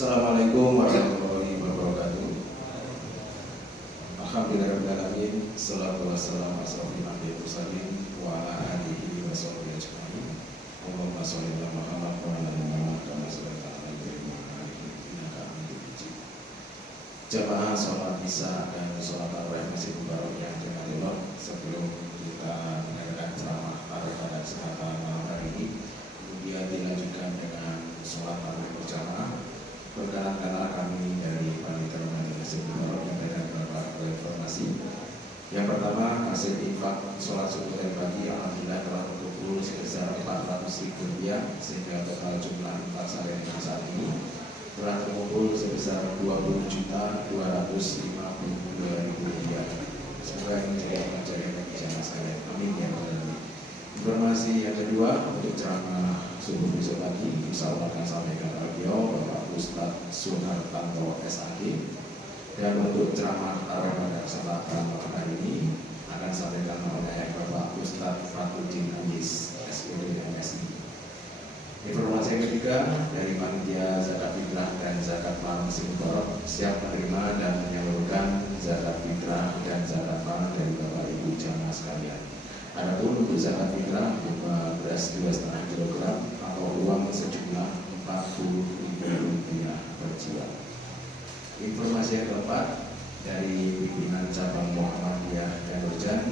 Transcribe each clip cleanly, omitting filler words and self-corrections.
Assalamualaikum warahmatullahi wabarakatuh. Alhamdulillahirrahmanirrahim. Assalatu wassalamu ala asyrofil anbiya'i wal mursalin wa ala alihi wa sahbihi ajma'in. Allahumma sholli ala Muhammad wa ala ali Muhammad kama shallaita ala Ibrahim wa ala ali Ibrahim innaka Hamidum Majid. Jamaah sholat Isya dan sholat tarawih masjid Mubarak yang dirahmati Allah, sebelum kita mendengarkan ceramah pada kesempatan malam hari ini, kemudian dilanjutkan dengan sholat tarawih berjamaah. Perkenalan kami dari Panitia Masjid Mubarak yang ada beberapa informasi. Yang pertama, hasil infak sholat subuh tadi pagi alhamdulillah telah terkumpul sebesar 400.000 rupiah, sehingga total jumlah infak sehari saat ini telah terkumpul sebesar 20.252.000 rupiah. Semoga ini menjadi pelajaran bagi jamaah sekalian. Amin ya rabbal alamin. Informasi yang kedua, untuk ceramah subuh besok pagi insya Allah akan sampaikan beliau Bapak Ustadz Sunartanto SAG, dan untuk ceramah tarawih pada kesempatan malam hari ini akan sampaikan oleh Bapak Ustadz Fatudin Anjis SPD MSI. Informasi yang ketiga, dari Panitia Zakat Fitrah dan Zakat Mal Masjid Mubarak siap menerima dan menyalurkan zakat fitrah dan zakat mal dari Bapak Ibu jamaah sekalian. Adapun untuk zakat fitrah berupa beras 2,5 kg atau uang sejumlah Rp40.000 per jiwa. Informasi yang keempat, dari pimpinan cabang Muhammadiyah Kendorjan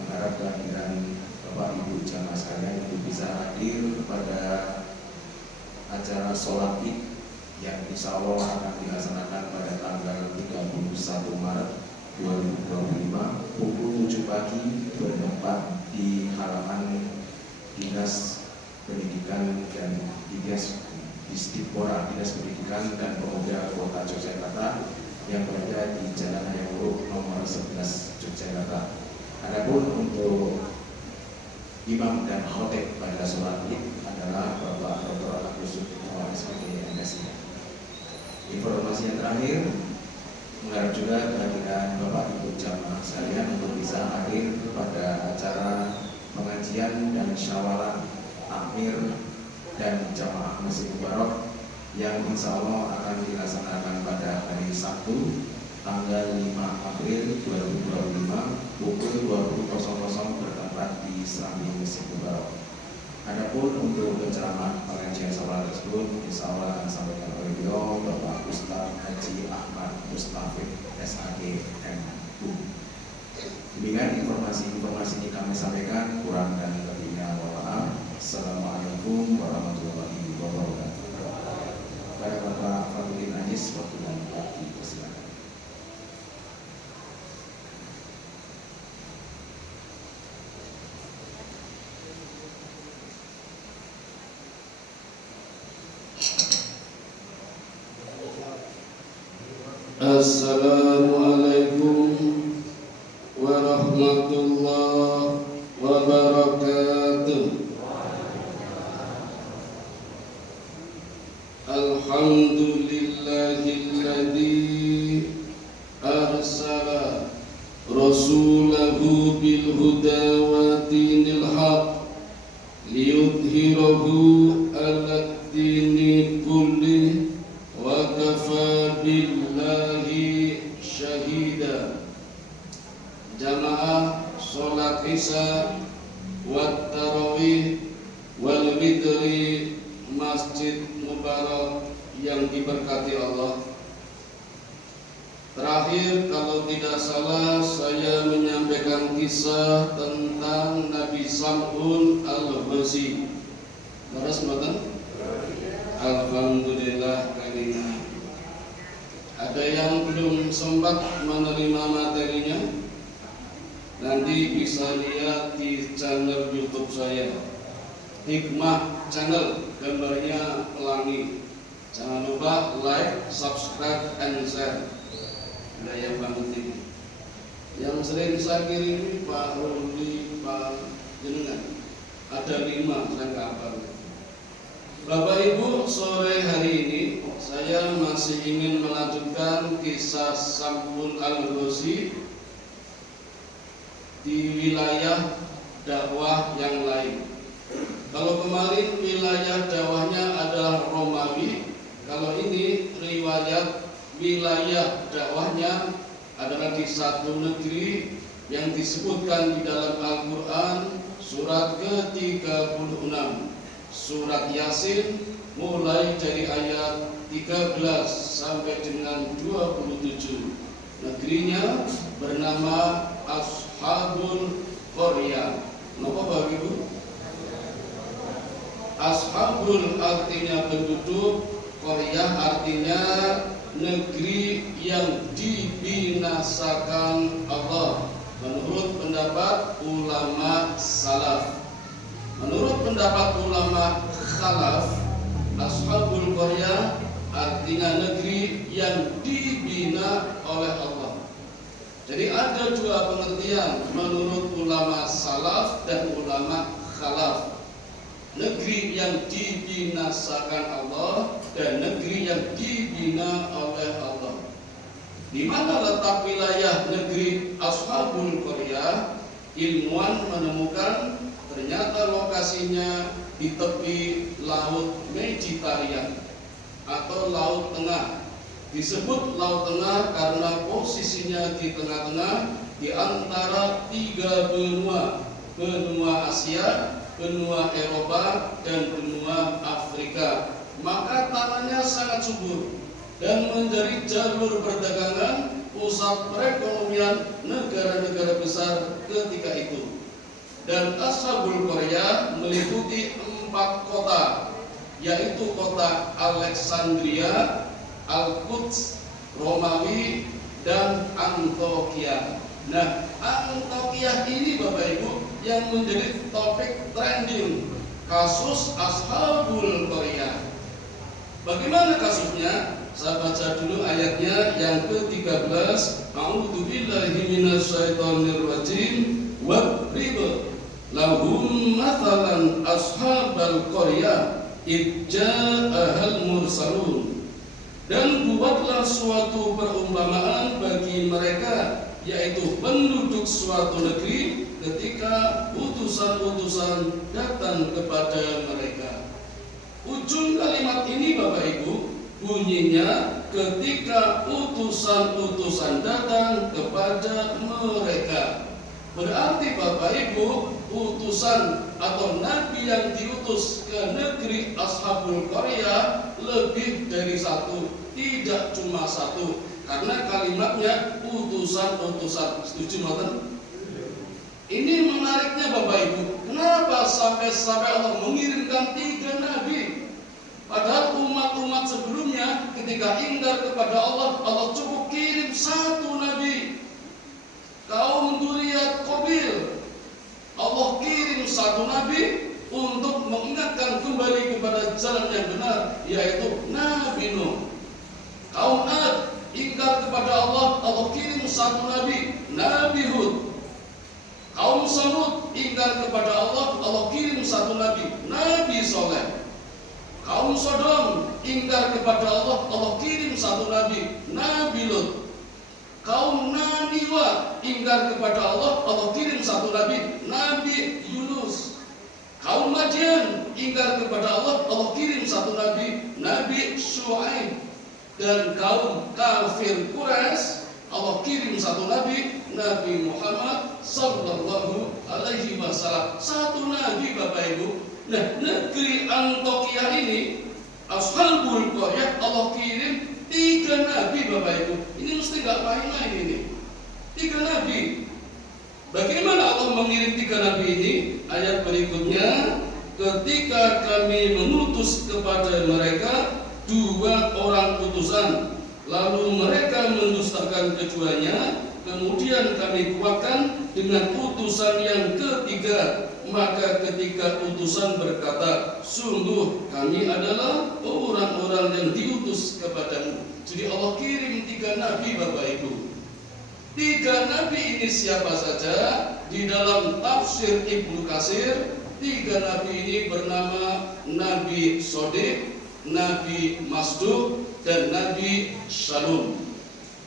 mengharap kehadiran Bapak Ibu jamaah sekalian untuk bisa hadir pada acara sholat Id yang insya Allah akan dilaksanakan pada tanggal 31 Maret 2025 pukul 7 pagi bertempat di halaman Dinas Pendidikan dan Dinas Pendidikan dan Pemuda Kota Yogyakarta yang berada di Jalan Hayam Wuruk nomor 11 Yogyakarta. Adapun untuk imam dan khotib pada sholat Id adalah Bapak Dr. Agus Sutrisno SPD MSI. Informasi yang terakhir, mengharap juga kehadiran Bapak Ibu jamaah sekalian untuk bisa hadir pada acara pengajian dan syawalan takmir dan jamaah Masjid Mubarak yang insya Allah akan dilaksanakan pada hari Sabtu tanggal 5 April 2025 pukul 20.00 bertempat di samping Masjid Mubarak. Adapun untuk penceramah pengajian syawalan tersebut insya Allah akan disampaikan oleh beliau Bapak Ustadz Haji Ahmad Mustafid SAG MU. Demikian informasi ini kami sampaikan, kurang dan lebihnya mohon maaf. Assalamualaikum warahmatullahi wabarakatuh. Kepada Bapak Fatudin Anjis, waktu dan waktu persilakan. Assalamualaikum warahmatullahi wabarakatuh. Alhamdulillahilladzi arsala rasulahu bil huda wa dinil haq liyudhhirahu 'ala dini kulli wa kafa billahi syahida. Jamaah sholat Isya wa tarawih wal witri Masjid Mubarak yang diberkati Allah. Terakhir, kalau tidak salah, saya menyampaikan kisah tentang Nabi Sam'un al-Ghazi. Leres mboten? Alhamdulillah kali. Ada yang belum sempat menerima materinya, nanti bisa lihat di channel YouTube saya, Hikmah Channel, gambarnya pelangi. Jangan lupa like, subscribe, and share. Wilayah banget ini. Yang sering saya kirim Pak Ruli, Pak Jenengan, ada 5 saya kabar. Bapak Ibu, sore hari ini saya masih ingin melanjutkan kisah Sam'un al-Ghazi di wilayah dakwah yang lain. Kalau kemarin wilayah dakwahnya adalah Romawi, kalau Kalau ini riwayat wilayah dakwahnya adalah di satu negeri yang disebutkan di dalam Al-Quran surat ke-36, surat Yasin, mulai dari ayat 13 sampai dengan 27. Negerinya bernama Ashabul Qaryah. Kenapa Bapak Ibu? Ashabul artinya penduduk, Qaryah artinya negeri yang dibinasakan Allah. Menurut pendapat ulama salaf. Menurut pendapat ulama khalaf, Ashabul Qaryah artinya negeri yang dibina oleh Allah. Jadi ada dua pengertian menurut ulama salaf dan ulama khalaf. Negeri yang dibinasakan Allah dan negeri yang dibina oleh Allah. Di mana letak wilayah negeri Ashabul Qaryah? Ilmuwan menemukan ternyata lokasinya di tepi Laut Mediterania atau Laut Tengah. Disebut Laut Tengah karena posisinya di tengah-tengah di antara tiga benua, benua Asia, benua Eropa, dan benua Afrika. Maka tanahnya sangat subur dan menjadi jalur perdagangan, pusat perekonomian negara-negara besar ketika itu. Dan Ashabul Qaryah meliputi 4 kota, yaitu kota Alexandria, Al-Quds, Romawi, dan Antioquia. Nah, Antioquia ini Bapak Ibu yang menjadi topik trending, kasus Ashabul Qaryah. Bagaimana kasusnya? Saya baca dulu ayatnya yang ke-13. A'udzubillahi minasyaitonirrajim. Wadrib lahum mathalan ashabal qaryah idja'ahal mursalun. Dan buatlah suatu perumpamaan bagi mereka, yaitu penduduk suatu negeri ketika utusan-utusan datang kepada mereka. Ujung kalimat ini Bapak Ibu bunyinya ketika utusan-utusan datang kepada mereka. Berarti Bapak Ibu, utusan atau nabi yang diutus ke negeri Ashabul Qaryah lebih dari satu, tidak cuma satu. Karena kalimatnya utusan-utusan. Setuju Matan? Ini menariknya Bapak Ibu. Kenapa sampai Allah mengirimkan 3 nabi? Padahal umat-umat sebelumnya ketika ingkar kepada Allah, Allah cukup kirim 1 nabi. Kaum Dzurriyyah Qabil, Allah kirim 1 nabi untuk mengingatkan kembali kepada jalan yang benar, yaitu Nabi Nuh. Kaum Ad ingkar kepada Allah, Allah kirim 1 nabi, Nabi Hud. Kaum Samud ingkar kepada Allah, Allah kirim 1 nabi, Nabi Soleh. Kaum Sodom ingkar kepada Allah, Allah kirim 1 nabi, Nabi Lut. Kaum Naniwa ingkar kepada Allah, Allah kirim 1 nabi, Nabi Yunus. Kaum Madian ingkar kepada Allah, Allah kirim 1 nabi, Nabi Syuaib. Dan kaum kafir Quraisy, Allah kirim 1 nabi, Nabi Muhammad sallallahu alaihi wasallam. 1 nabi Bapak Ibu. Nah, negeri Antioquia ini Ashabul Qaryah Allah kirim 3 nabi Bapak Ibu. Ini mesti gak main-main ini. 3 nabi. Bagaimana Allah mengirim 3 nabi ini? Ayat berikutnya, ketika kami mengutus kepada mereka 2 orang utusan, lalu mereka mendustakan keduanya, kemudian kami kuatkan dengan utusan yang ketiga. Maka ketika utusan berkata, sungguh kami adalah orang-orang yang diutus kepadamu. Jadi Allah kirim 3 nabi Bapak Ibu. 3 nabi ini siapa saja? Di dalam tafsir Ibnu Katsir, 3 nabi ini bernama Nabi Shodiq, Nabi Masduq, dan Nabi Shalom.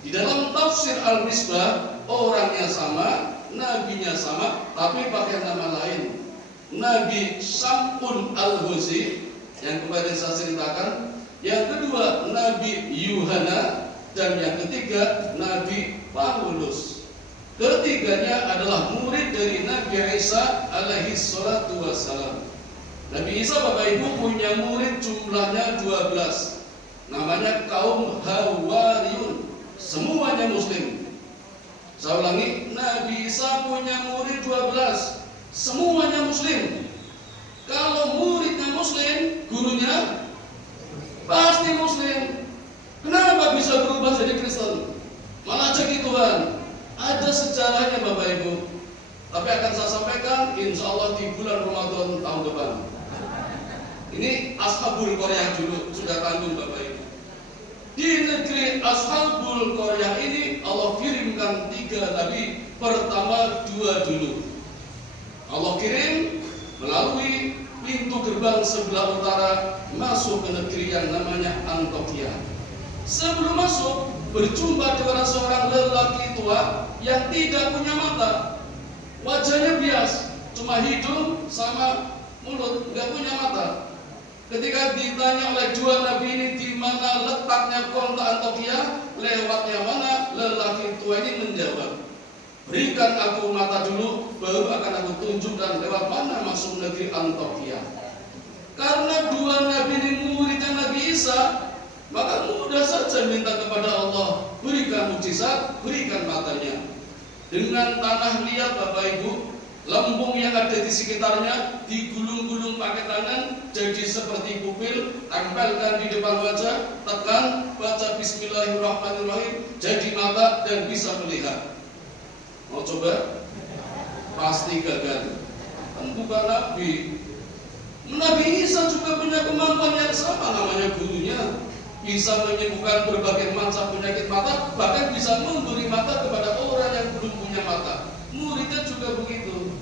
Di dalam tafsir Al-Misbah, orangnya sama, nabinya sama, tapi pakai nama lain. Nabi Sam'un Al-Huzi yang kemarin saya ceritakan. Yang kedua, Nabi Yuhana, dan yang ketiga Nabi Paulus. Ketiganya adalah murid dari Nabi Isa alaihi salatu wassalam. Nabi Isa Bapak Ibu punya murid jumlahnya 12. Namanya kaum Hawariyun, semuanya muslim. Saya ulangi, Nabi Isa punya murid 12, semuanya muslim. Kalau muridnya muslim, gurunya pasti muslim. Kenapa bisa berubah jadi Kristen? Malah cek Tuhan. Ada sejarahnya Bapak Ibu. Tapi akan saya sampaikan insya Allah di bulan Ramadan tahun depan. Ini Ashabul Qaryah dulu, sudah tanggung Bapak Ibu. Di negeri Ashabul Qaryah ini Allah kirimkan 3 nabi. Pertama 2 dulu. Allah kirim melalui pintu gerbang sebelah utara masuk ke negeri yang namanya Antioquia. Sebelum masuk, berjumpa dengan seorang lelaki tua yang tidak punya mata. Wajahnya bias, cuma hidung sama mulut, nggak punya mata. Ketika ditanya oleh 2 nabi ini di mana letaknya kota Antioquia, lewatnya mana, lelaki tua ini menjawab, berikan aku mata dulu, baru akan aku tunjukkan lewat mana masuk negeri Antioquia. Karena 2 nabi ini muridnya Nabi Isa, maka mudah saja minta kepada Allah, berikan mukjizat, berikan matanya. Dengan tanah liat Bapak Ibu, lembung yang ada di sekitarnya digulung-gulung pakai tangan jadi seperti pupil, tempelkan di depan wajah, tekan, baca Bismillahirrahmanirrahim, jadi mata dan bisa melihat. Mau coba? Pasti gagal. Kan bukan Nabi. Nabi Isa juga punya kemampuan yang sama, namanya gurunya. Bisa menyembuhkan berbagai macam penyakit mata, bahkan bisa memberi mata kepada orang yang belum punya mata. Muridnya juga begitu.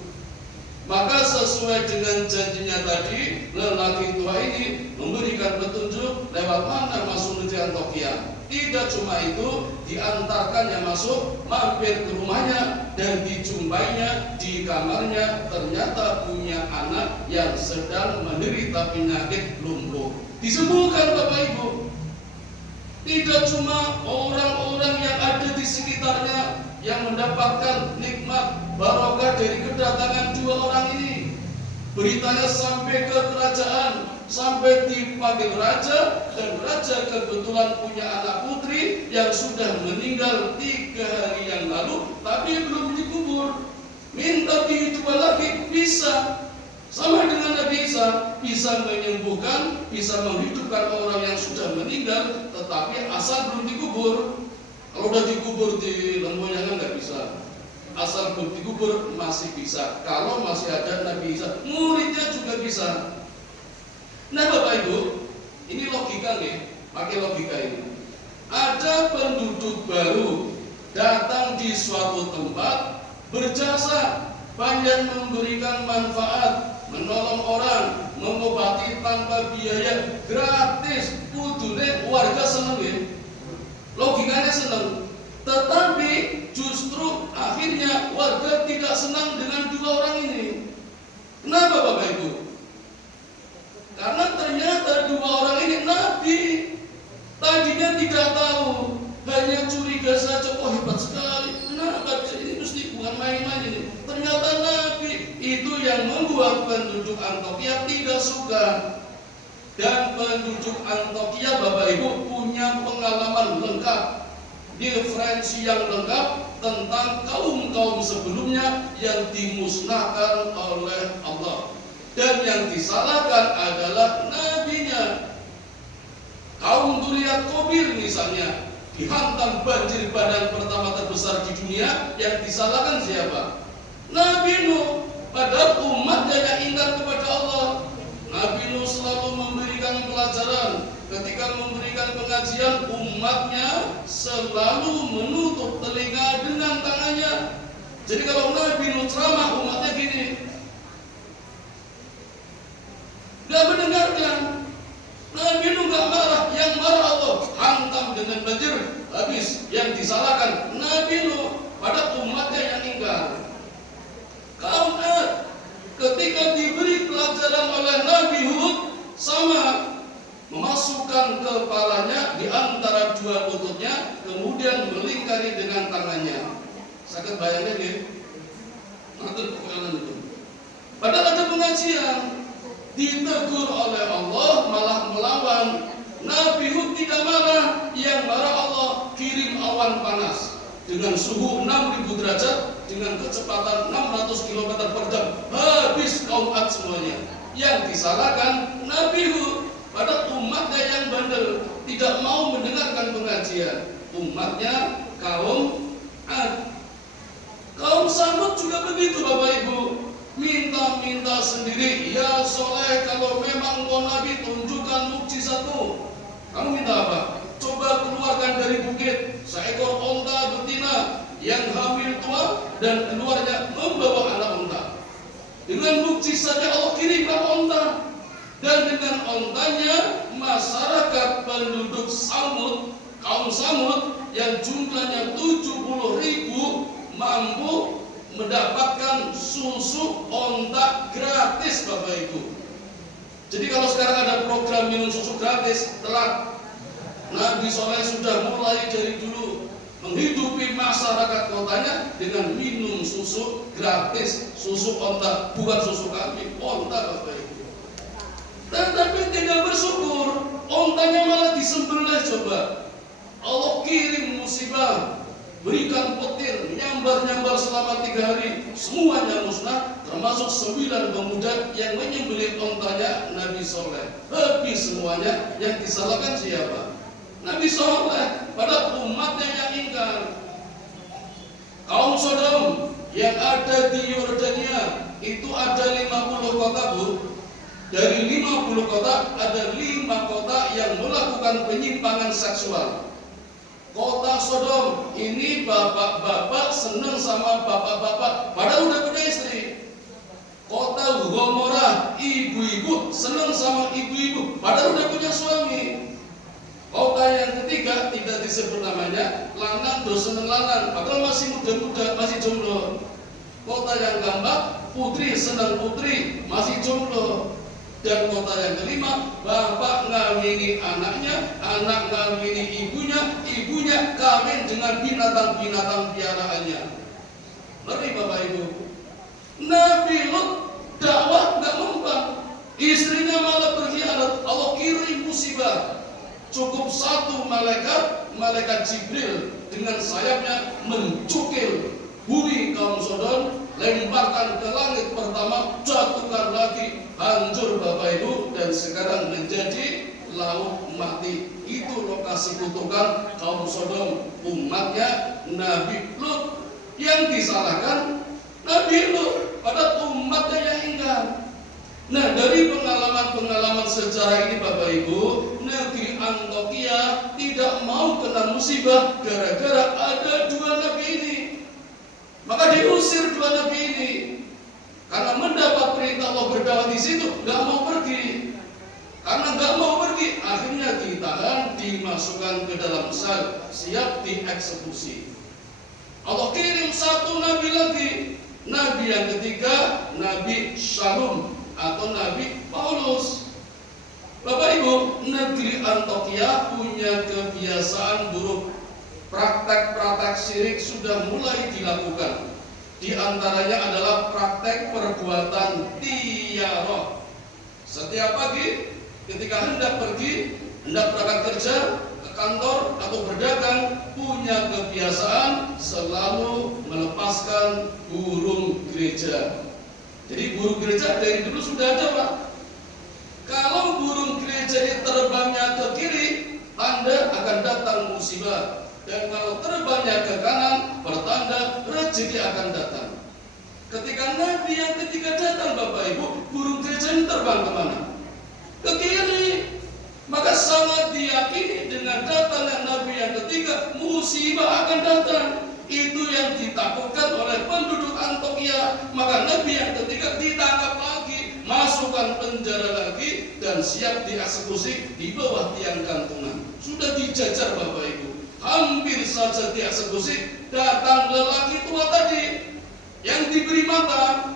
Maka sesuai dengan janjinya tadi, lelaki tua ini memberikan petunjuk lewat mana masuk negeri Antioquia. Tidak cuma itu, diantarkannya masuk, mampir ke rumahnya dan dijumpainya di kamarnya ternyata punya anak yang sedang menderita penyakit lumpuh. Disembuhkan Bapak Ibu. Tidak cuma orang-orang yang ada di sekitarnya yang mendapatkan nikmat barokah dari kedatangan 2 orang ini. Beritanya sampai ke kerajaan, sampai dipanggil raja, dan raja kebetulan punya anak putri yang sudah meninggal 3 hari yang lalu, tapi belum dikubur. Minta dihidupkan lagi, bisa. Sama dengan Nabi Isa, bisa menyembuhkan, bisa menghidupkan orang yang sudah meninggal, tetapi asal belum dikubur. Kalau sudah dikubur di lemboyangan nggak bisa. Asal belum dikubur masih bisa. Kalau masih ada Nabi Isa, muridnya juga bisa. Nah Bapak Ibu, ini logika nih, pakai logika ini. Ada penduduk baru datang di suatu tempat, berjasa, banyak memberikan manfaat, menolong orang, mengobati tanpa biaya, gratis, kudune warga seneng ya. Logikanya seneng. Tetapi justru akhirnya warga tidak senang dengan 2 orang ini. Kenapa Bapak Ibu? Karena ternyata 2 orang ini nabi. Tadinya tidak tahu, hanya curiga saja, oh hebat sekali. Kenapa ini mesti bukan main-main ini? Ternyata nabi. Itu yang membuat penduduk Antioquia tidak suka. Dan penduduk Antioquia Bapak Ibu punya pengalaman lengkap, referensi yang lengkap tentang kaum-kaum sebelumnya yang dimusnahkan oleh Allah. Dan yang disalahkan adalah nabinya. Kaum Duriyat Kobir misalnya, dihantam banjir bandang pertama terbesar di dunia, yang disalahkan siapa? Nabi Nuh. Padahal umatnya yang ingkar kepada Allah. Nabi Nuh selalu memberikan pelajaran. Ketika memberikan pengajian, umatnya selalu menutup telinga dengan tangannya. Jadi kalau Nabi Nuh ceramah, umatnya gini, gak mendengarkan. Nabi Nuh gak marah, yang marah Allah. Hantam dengan banjir, habis. Yang disalahkan Nabi Nuh, pada umatnya yang ingkar. Kaum Ad ketika diberi pelajaran oleh Nabi Hud, sama memasukkan ke kepalanya di antara dua lututnya, kemudian melingkari dengan tangannya. Sakit bayangnya deh. Ngatur pokoknya itu. Padahal ada pengajian, ditegur oleh Allah malah melawan. Nabi Hud tidak marah, yang marah Allah. Kirim awan panas dengan suhu 6000 derajat dengan kecepatan 600 km per jam, habis kaum Ad semuanya. Yang disalahkan Nabi Hud, pada umatnya yang bandel, tidak mau mendengarkan pengajian. Umatnya kaum Ad. Kaum Samud juga begitu Bapak Ibu, minta sendiri, ya soleh kalau memang mau Nabi tunjukkan mukjizatmu. Kamu minta apa? Coba keluarkan dari bukit seekor onta betina yang hamil tua dan keluarnya membawa anak onta. Dengan mukjizatnya Allah kirimkan onta, dan dengan ontanya masyarakat penduduk Samud, kaum Samud yang jumlahnya 70.000 mampu mendapatkan susu onta gratis Bapak Ibu. Jadi kalau sekarang ada program minum susu gratis, telat. Nabi Soleh sudah mulai dari dulu menghidupi masyarakat kotanya dengan minum susu gratis, susu onta, bukan susu kambing, onta Bapak Ibu. Tetapi tidak bersyukur, ontanya malah disembelih. Coba Allah kirim musibah, berikan petir, nyambar selama 3 hari, semuanya musnah, termasuk 9 pemuda yang menyembelih ontanya Nabi Soleh. Habis semuanya. Yang disalahkan siapa? Nabi Soleh, pada umatnya yang ingkar. Kaum Sodom yang ada di Yordania itu ada 50 kota Bu. Dari 50 kota ada 5 kota yang melakukan penyimpangan seksual. Kota Sodom ini bapak-bapak senang sama bapak-bapak, padahal udah punya istri. Kota Gomora, ibu-ibu senang sama ibu-ibu, padahal udah punya suami. Kota yang ketiga tidak disebut namanya, lanang seneng lanang, padahal masih muda-muda, masih jomblo. Kota yang keempat, putri senang putri, masih jomblo. Dan kota yang kelima, bapak ngawini anaknya, anak ngawini ibunya, ibunya kawin dengan binatang-binatang piaraannya. Ngeri Bapak Ibu. Nabi Lut dakwah nggak mempan, istrinya malah berkhianat. Allah kirim musibah. Cukup 1 malaikat Jibril dengan sayapnya mencukil bumi kaum Sodom, lemparkan ke langit pertama, jatuhkan lagi, hancur Bapak Ibu, dan sekarang menjadi laut mati. Itu lokasi kutukan kaum Sodom, umatnya Nabi Lut. Yang disalahkan Nabi Lut, pada umatnya yang ingkar. Nah, dari pengalaman sejarah ini Bapak Ibu, negeri Antioquia tidak mau kena musibah gara-gara ada 2 nabi ini. Maka diusir 2 nabi ini. Karena mendapat perintah Allah berdakwah di situ, nggak mau pergi. Karena nggak mau pergi, akhirnya ditahan, dimasukkan ke dalam sel, siap dieksekusi. Allah kirim 1 nabi lagi, nabi yang ketiga, Nabi Shalom atau Nabi Paulus. Bapak Ibu, negeri Antioquia punya kebiasaan buruk. Praktek-praktek syirik sudah mulai dilakukan. Di antaranya adalah praktek perbuatan tiarah. Setiap pagi ketika hendak berangkat kerja, ke kantor atau berdagang, punya kebiasaan selalu melepaskan burung gereja. Jadi burung gereja dari dulu sudah ada Pak. Kalau burung gereja ini terbangnya ke kiri, tanda akan datang musibah. Dan kalau terbangnya ke kanan, pertanda rezeki akan datang. Ketika nabi yang ketiga datang Bapak Ibu, burung gereja ini terbang kemana? Ke kiri. Maka sangat diyakini dengan datangnya nabi yang ketiga, musibah akan datang. Itu yang ditakutkan oleh penduduk Antioquia. Maka nabi yang ketiga ditangkap lagi, masukkan penjara lagi, dan siap dieksekusi di bawah tiang gantungan. Sudah dijajar Bapak Ibu. Hampir saja dieksekusi, datang lelaki tua tadi yang diberi mata,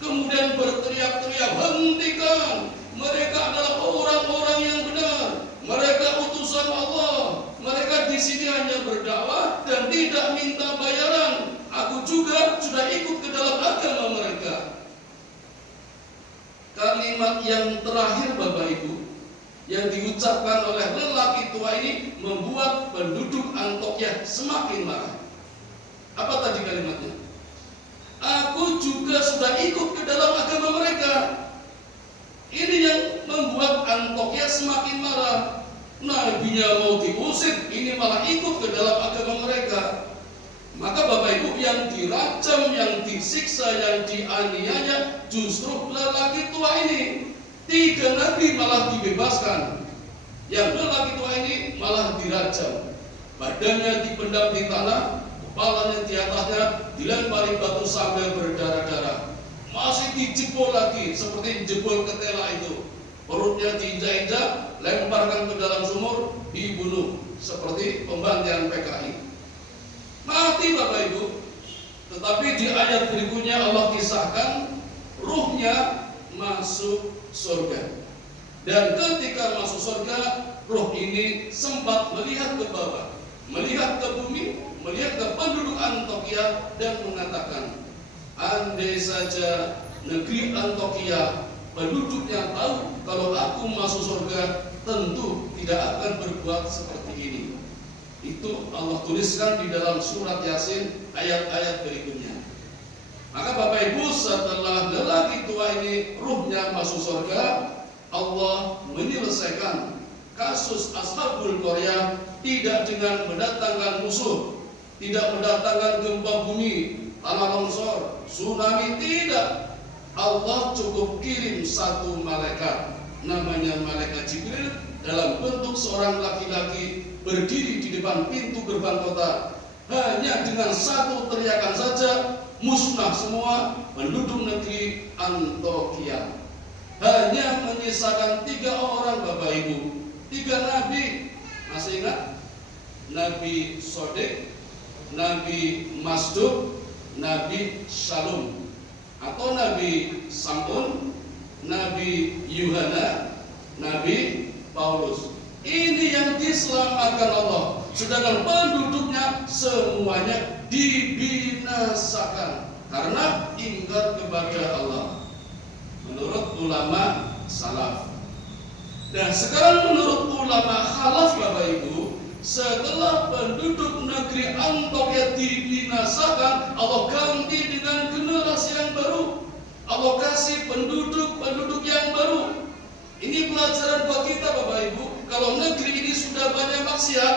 kemudian berteriak-teriak, hentikan, mereka adalah orang-orang yang benar, mereka utusan Allah. Mereka di sini hanya berdakwah dan tidak minta bayaran. Aku juga sudah ikut ke dalam agama mereka. Kalimat yang terakhir Bapak Ibu yang diucapkan oleh lelaki tua ini membuat penduduk Antiokhia semakin marah. Apa tadi kalimatnya? Aku juga sudah ikut ke dalam agama mereka. Ini yang membuat Antiokhia semakin marah. Nabinya mau diusir, ini malah ikut ke dalam agama mereka. Maka Bapak Ibu, yang dirajam, yang disiksa, yang dianiaya justru lelaki tua ini. 3 nabi malah dibebaskan. Yang lelaki tua ini malah dirajam. Badannya dipendam di tanah, kepalanya di atasnya dilempari batu sambil berdarah-darah. Masih dijebol lagi seperti jebol ketela itu. Perutnya diinjak-injak, lemparkan ke dalam sumur, dibunuh seperti pembantaian PKI. Mati Bapak Ibu. Tetapi di ayat berikutnya Allah kisahkan ruhnya masuk surga. Dan ketika masuk surga, ruh ini sempat melihat ke bawah, melihat ke bumi, melihat ke penduduk Antiokhia dan mengatakan, andai saja negeri Antiokhia penduduknya tahu kalau aku masuk surga, tentu tidak akan berbuat seperti ini. Itu Allah tuliskan di dalam surat Yasin ayat-ayat berikutnya. Maka Bapak Ibu, setelah lelaki tua ini ruhnya masuk surga, Allah menyelesaikan kasus Ashabul Qaryah tidak dengan mendatangkan musuh, tidak mendatangkan gempa bumi, tanah longsor, tsunami, tidak. Allah cukup kirim satu malaikat, namanya malaikat Jibril, dalam bentuk seorang laki-laki berdiri di depan pintu gerbang kota. Hanya dengan satu teriakan saja musnah semua penduduk negeri Antiokhia. Hanya menyisakan 3 orang Bapak Ibu, 3 nabi. Masih ingat? Nabi Sodek, Nabi Masduk, Nabi Shalom, atau Nabi Samun, Nabi Yuhana, Nabi Paulus. Ini yang diselamatkan Allah. Sedangkan penduduknya semuanya dibinasakan karena ingkar kepada Allah. Menurut ulama salaf. Dan sekarang menurut ulama khalaf Bapak Ibu, setelah penduduk negeri Antiokhia dibinasakan, Allah ganti dengan generasi yang baru. Allah kasih penduduk yang baru. Ini pelajaran buat kita Bapak Ibu. Kalau negeri ini sudah banyak maksiat,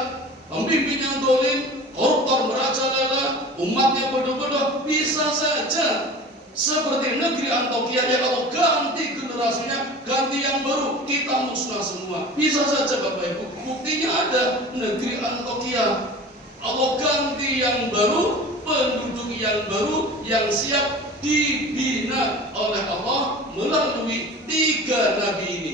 pemimpin yang dolim, koruptor merajalela, umatnya bodoh-bodoh, bisa saja seperti negeri Antiokhia yang kalau ganti generasinya, ganti yang baru, kita musnah semua. Bisa saja Bapak Ibu. Buktinya ada negeri Antiokhia. Allah ganti yang baru, penduduk yang baru yang siap dibina oleh Allah melalui 3 nabi ini.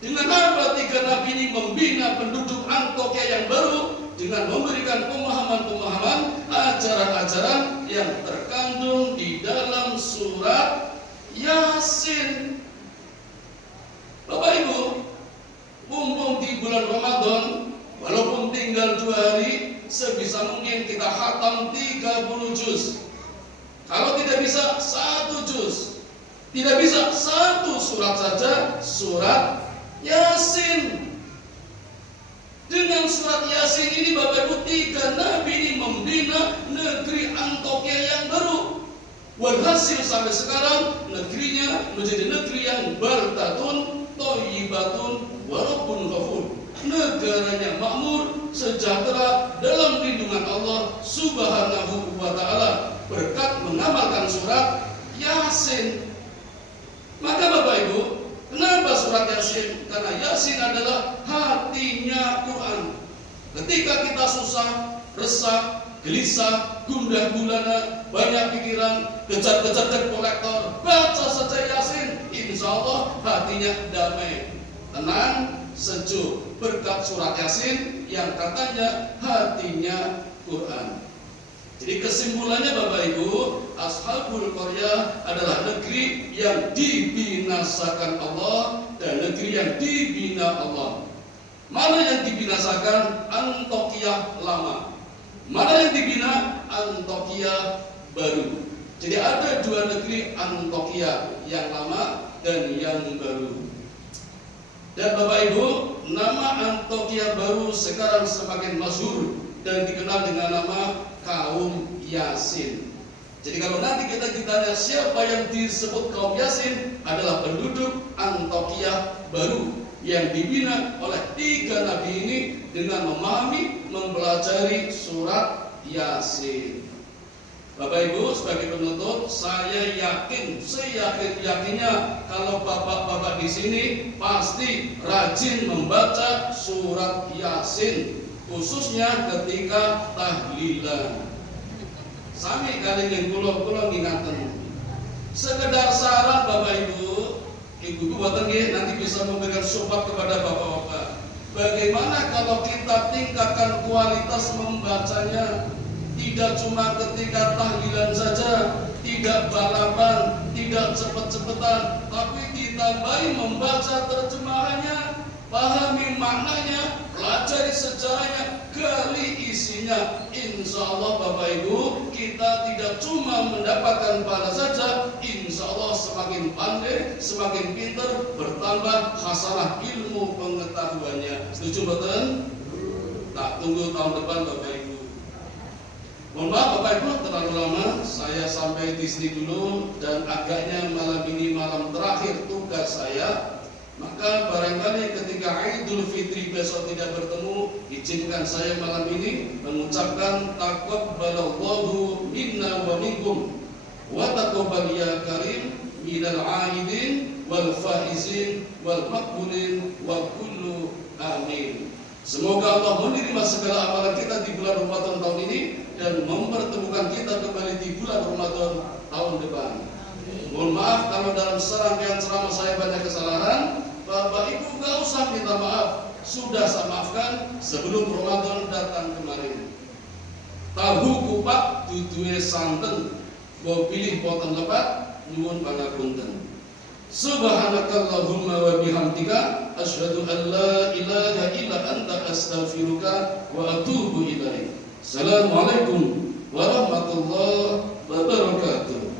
Dengan apa 3 nabi ini membina penduduk Antiokhia yang baru? Dengan memberikan pemahaman-pemahaman, ajaran-ajaran yang terkandung di dalam surat Yasin. Bapak Ibu, mumpung di bulan Ramadan, walaupun tinggal 2 hari, sebisa mungkin kita khatam 30 juz. Kalau tidak bisa 1 juz, tidak bisa 1 surat saja, surat Yasin. Dengan surat Yasin ini Bapak Ibu, 3 nabi ini membina negeri Antiokhia yang baru. Walhasil sampai sekarang negerinya menjadi negeri yang baldatun thayyibatun wa rabbun ghafur. Negaranya makmur, sejahtera dalam lindungan Allah Subhanahu wa taala berkat mengamalkan surat Yasin. Maka Bapak Ibu, kenapa surat Yasin? Karena Yasin adalah hatinya Quran. Ketika kita susah, resah, gelisah, gundah gulana, banyak pikiran, kejar-kejar debt kolektor, baca saja Yasin, insya Allah hatinya damai, tenang, sejuk, berkat surat Yasin yang katanya hatinya Quran. Jadi kesimpulannya Bapak Ibu, Ashabul Qaryah adalah negeri yang dibinasakan Allah dan negeri yang dibina Allah. Mana yang dibinasakan? Antiokhia lama. Mana yang dibina? Antiokhia baru. Jadi ada dua negeri Antiokhia, yang lama dan yang baru. Dan Bapak Ibu, nama Antiokhia baru sekarang semakin masyhur dan dikenal dengan nama kaum Yasin. Jadi kalau nanti kita ditanya siapa yang disebut kaum Yasin, adalah penduduk Antiokhia baru yang dibina oleh 3 nabi ini dengan memahami, mempelajari surat Yasin. Bapak Ibu, sebagai penutup, saya yakin, seyakin-yakinnya kalau bapak-bapak di sini pasti rajin membaca surat Yasin, khususnya ketika tahlilan. Sami kali kula ngingaten. Sekedar saran Bapak Ibu, Ibu buatan nanti bisa memberikan support kepada bapak-bapak. Bagaimana kalau kita tingkatkan kualitas membacanya? Tidak cuma ketika tahlilan saja, tidak balapan, tidak cepet-cepetan, tapi ditambahi membaca terjemahannya, pahami maknanya, pelajari sejarahnya, gali isinya. Insya Allah Bapak Ibu, kita tidak cuma mendapatkan pahala saja, insya Allah semakin pandai, semakin pintar, bertambah hasanah ilmu pengetahuannya. Setuju betul? Tak tunggu tahun depan Bapak Ibu. Mohon maaf Bapak Ibu terlalu lama, saya sampai di sini dulu, dan agaknya malam ini malam terakhir tugas saya. Maka barangkali ketika Idul Fitri besok tidak bertemu, izinkan saya malam ini mengucapkan taqabbalallahu minna wa minkum wa taqabbal ya karim minal aidin wal faizin wal maqbulin wa kullu amin. Semoga Allah menerima segala amalan kita di bulan Ramadan tahun ini dan mempertemukan kita kembali di bulan Ramadan tahun depan. Mohon maaf kalau dalam serangkaian ceramah saya banyak kesalahan. Bapak Ibu gak usah minta maaf, sudah saya maafkan sebelum Ramadan datang kemarin. Tahu kupat duduhe santen, mbok pilih poten lepat, nyuwun pangapunten. Subhanakallahumma wa bihamdika asyhadu an la ilaha illa anta astaghfiruka wa atubu ilaik. Assalamualaikum warahmatullahi wabarakatuh.